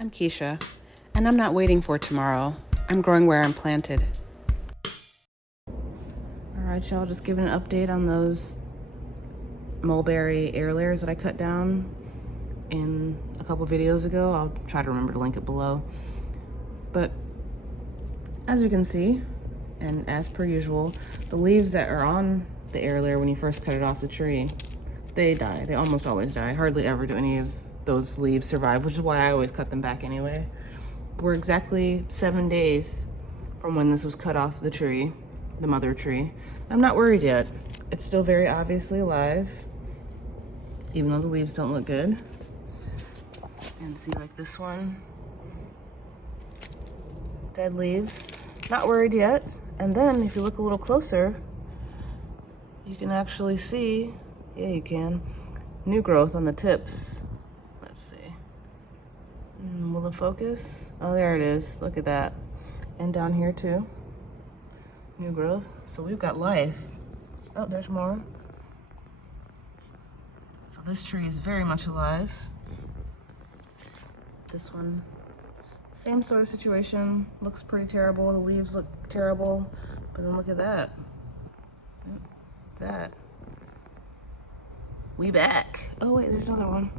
I'm Keisha, and I'm not waiting for tomorrow. I'm growing where I'm planted. Alright, y'all, just giving an update on those mulberry air layers that I cut down in a couple videos ago. I'll try to remember to link it below. But as we can see, and as per usual, the leaves that are on the air layer when you first cut it off the tree, they die. They almost always die. Hardly ever do any of those leaves survive, which is why I always cut them back anyway. We're exactly 7 days from when this was cut off the tree, the mother tree. I'm not worried yet. It's still very obviously alive, even though the leaves don't look good. And see, like this one, dead leaves. Not worried yet. And then if you look a little closer, you can actually see, yeah, you can, new growth on the tips. Let's see. Will it focus? Oh, there it is. Look at that. And down here too. New growth. So we've got life. Oh, there's more. So this tree is very much alive. This one, same sort of situation. Looks pretty terrible. The leaves look terrible. But then look at that. That. We back. Oh wait, there's another one.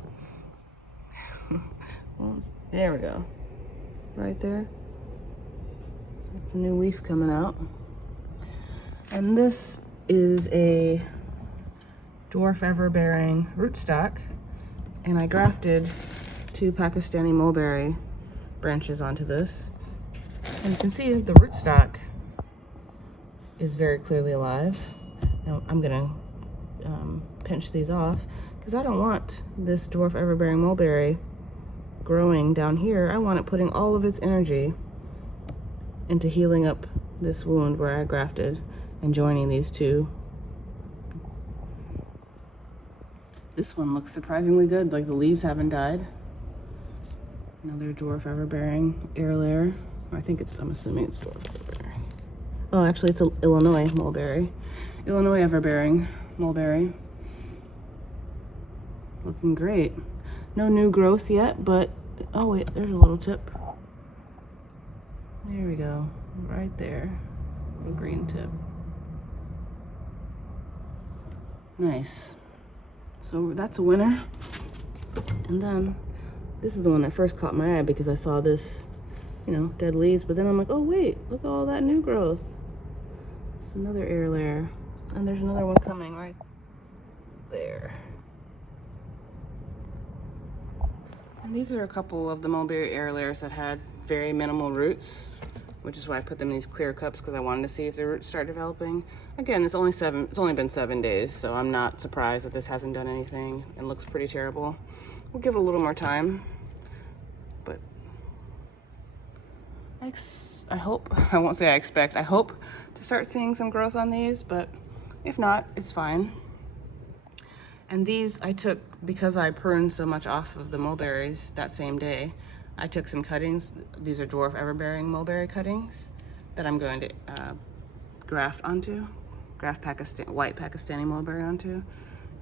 There we go. Right there. It's a new leaf coming out. And this is a dwarf ever-bearing rootstock. And I grafted 2 Pakistani mulberry branches onto this. And you can see the rootstock is very clearly alive. Now I'm gonna pinch these off because I don't want this dwarf ever-bearing mulberry growing down here. I want it putting all of its energy into healing up this wound where I grafted and joining these two. This one looks surprisingly good, like the leaves haven't died. Another dwarf ever-bearing air layer. I'm assuming it's dwarf ever-bearing. Oh, actually it's an Illinois mulberry. Illinois ever-bearing mulberry. Looking great. No new growth yet, but, oh wait, there's a little tip. There we go, right there, a green tip. Nice. So that's a winner. And then this is the one that first caught my eye because I saw this, dead leaves, but then I'm like, oh wait, look at all that new growth. It's another air layer. And there's another one coming right there. And these are a couple of the mulberry air layers that had very minimal roots, which is why I put them in these clear cups because I wanted to see if the roots start developing. Again, it's only been 7 days, so I'm not surprised that this hasn't done anything and looks pretty terrible. We'll give it a little more time, but I hope, I won't say I expect, I hope to start seeing some growth on these, but if not, it's fine. And these I took, because I pruned so much off of the mulberries that same day, I took some cuttings. These are dwarf ever-bearing mulberry cuttings that I'm going to graft white Pakistani mulberry onto.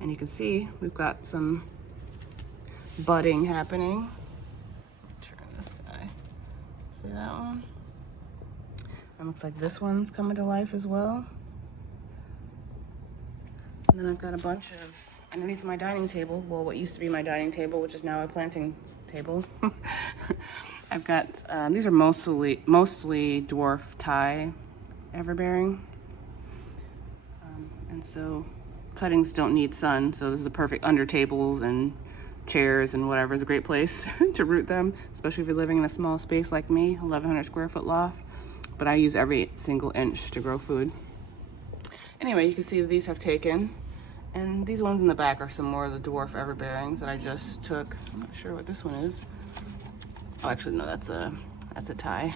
And you can see we've got some budding happening. Turn this guy. See that one? And looks like this one's coming to life as well. And then I've got a bunch of, underneath my dining table, well, what used to be my dining table, which is now a planting table. I've got, these are mostly dwarf Thai ever-bearing. And so cuttings don't need sun, so this is a perfect under tables and chairs and whatever. It's a great place to root them, especially if you're living in a small space like me, 1,100 square foot loft. But I use every single inch to grow food. Anyway, you can see these have taken. And these ones in the back are some more of the dwarf ever-bearings that I just took. I'm not sure what this one is. Oh, actually, no, that's a Thai.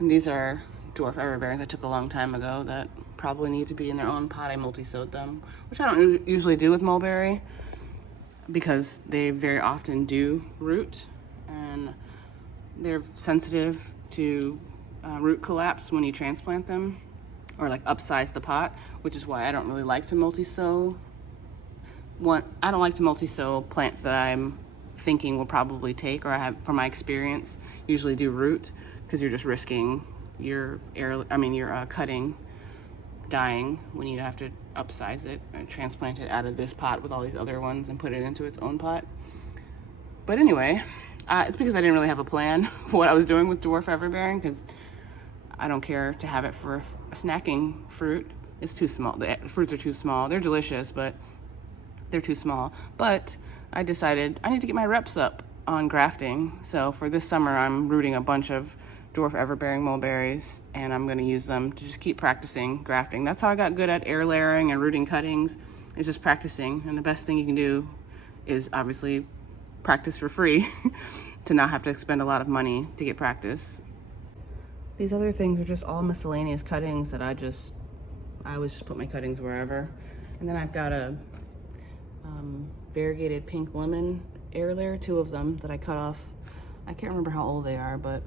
And these are dwarf ever-bearings I took a long time ago that probably need to be in their own pot. I multi-sowed them, which I don't usually do with mulberry because they very often do root and they're sensitive to root collapse when you transplant them or like upsize the pot, which is why I don't really like to multi-sow. I don't like to multi-sow plants that I'm thinking will probably take, or I have, from my experience, usually do root, because you're just risking your cutting dying when you have to upsize it and transplant it out of this pot with all these other ones and put it into its own pot. But anyway, it's because I didn't really have a plan for what I was doing with dwarf everbearing, because I don't care to have it for a snacking fruit. It's too small. The fruits are too small. They're delicious, but they're too small. But I decided I need to get my reps up on grafting. So for this summer, I'm rooting a bunch of dwarf everbearing mulberries, and I'm going to use them to just keep practicing grafting. That's how I got good at air layering and rooting cuttings, is just practicing. And the best thing you can do is obviously practice for free to not have to spend a lot of money to get practice. These other things are just all miscellaneous cuttings that I always just put my cuttings wherever. And then I've got a variegated pink lemon air layer, 2 of them that I cut off. I can't remember how old they are, but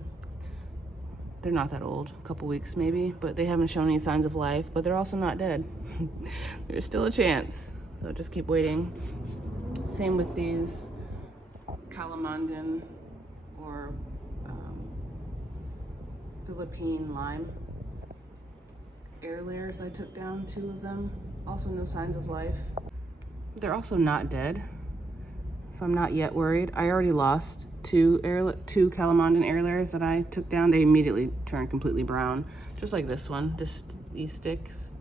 they're not that old, a couple weeks maybe, but they haven't shown any signs of life, but they're also not dead. There's still a chance, so just keep waiting. Same with these Calamandan or Philippine lime air layers. I took down 2 of them, also no signs of life. They're also not dead, so I'm not yet worried. I already lost 2 Calamandan air layers that I took down. They immediately turned completely brown, just like this one, these sticks.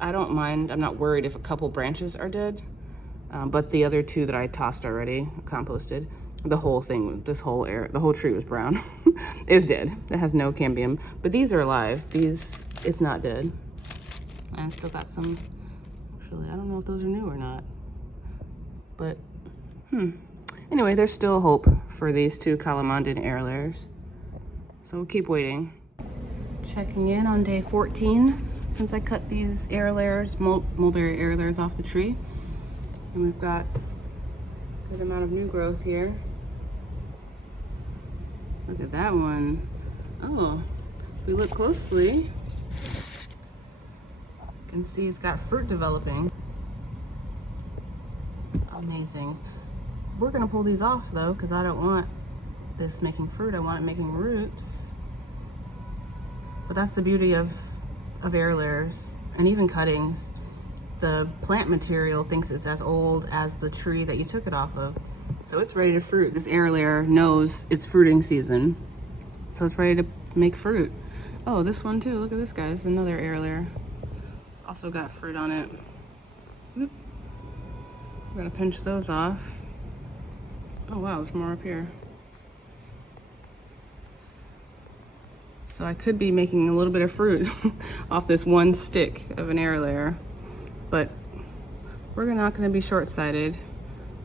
I don't mind, I'm not worried if a couple branches are dead, but the other 2 that I tossed already, composted, the whole thing, the whole tree was brown. It's dead. It has no cambium, but these are alive. It's not dead. And still got some, actually, I don't know if those are new or not, but anyway, there's still hope for these 2 Calamandan air layers, so we'll keep waiting. Checking in on day 14 since I cut these air layers, mulberry air layers off the tree, and we've got a good amount of new growth here. Look at that one. Oh, if we look closely, you can see it's got fruit developing. Amazing. We're gonna pull these off though, because I don't want this making fruit. I want it making roots. But that's the beauty of air layers and even cuttings. The plant material thinks it's as old as the tree that you took it off of. So it's ready to fruit. This air layer knows it's fruiting season, so it's ready to make fruit. Oh, this one too. Look at this guy. This is another air layer. It's also got fruit on it. Whoop. We're gonna pinch those off. Oh wow, there's more up here. So I could be making a little bit of fruit off this one stick of an air layer, but we're not gonna be short-sighted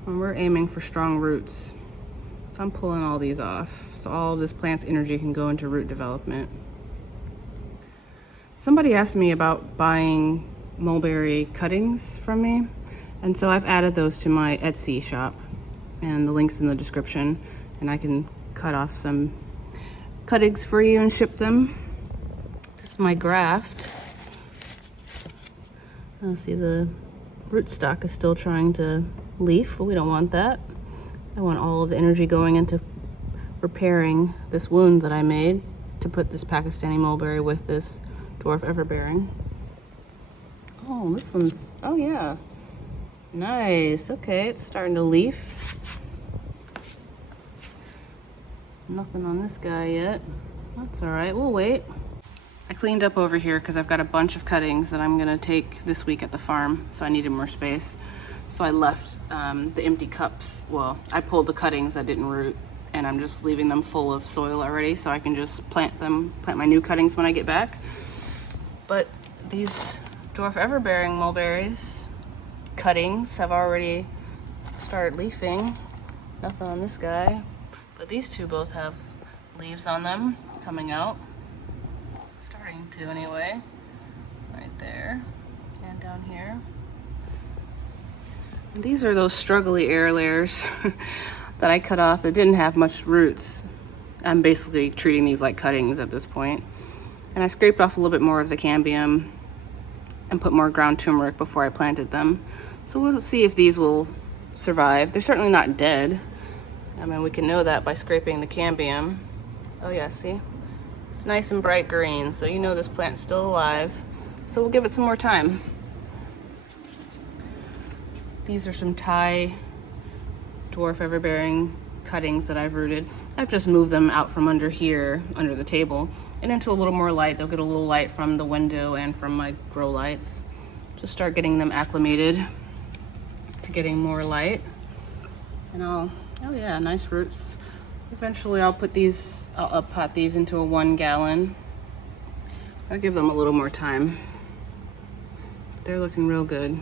when we're aiming for strong roots. So I'm pulling all these off, so all of this plant's energy can go into root development. Somebody asked me about buying mulberry cuttings from me, and so I've added those to my Etsy shop, and the link's in the description, and I can cut off some cuttings for you and ship them. This is my graft. Oh, see, the rootstock is still trying to leaf, but we don't want that. I want all of the energy going into repairing this wound that I made to put this Pakistani mulberry with this dwarf everbearing. Oh, this one's, oh yeah, nice. Okay, it's starting to leaf. Nothing on this guy yet. That's all right, we'll wait. I cleaned up over here because I've got a bunch of cuttings that I'm gonna take this week at the farm, so I needed more space. So I left the empty cups. Well, I pulled the cuttings that didn't root, and I'm just leaving them full of soil already, so I can just plant my new cuttings when I get back. But these dwarf everbearing mulberries cuttings have already started leafing. Nothing on this guy, but these 2 both have leaves on them coming out. Starting to anyway, right there and down here. These are those struggly air layers that I cut off that didn't have much roots. I'm basically treating these like cuttings at this point. And I scraped off a little bit more of the cambium and put more ground turmeric before I planted them. So we'll see if these will survive. They're certainly not dead, I mean, we can know that by scraping the cambium. Oh yeah, see? It's nice and bright green, so you know this plant's still alive. So we'll give it some more time. These are some Thai dwarf everbearing cuttings that I've rooted. I've just moved them out from under here, under the table, and into a little more light. They'll get a little light from the window and from my grow lights. Just start getting them acclimated to getting more light. And oh yeah, nice roots. Eventually I'll put these, I'll pot these into a 1 gallon. I'll give them a little more time. They're looking real good.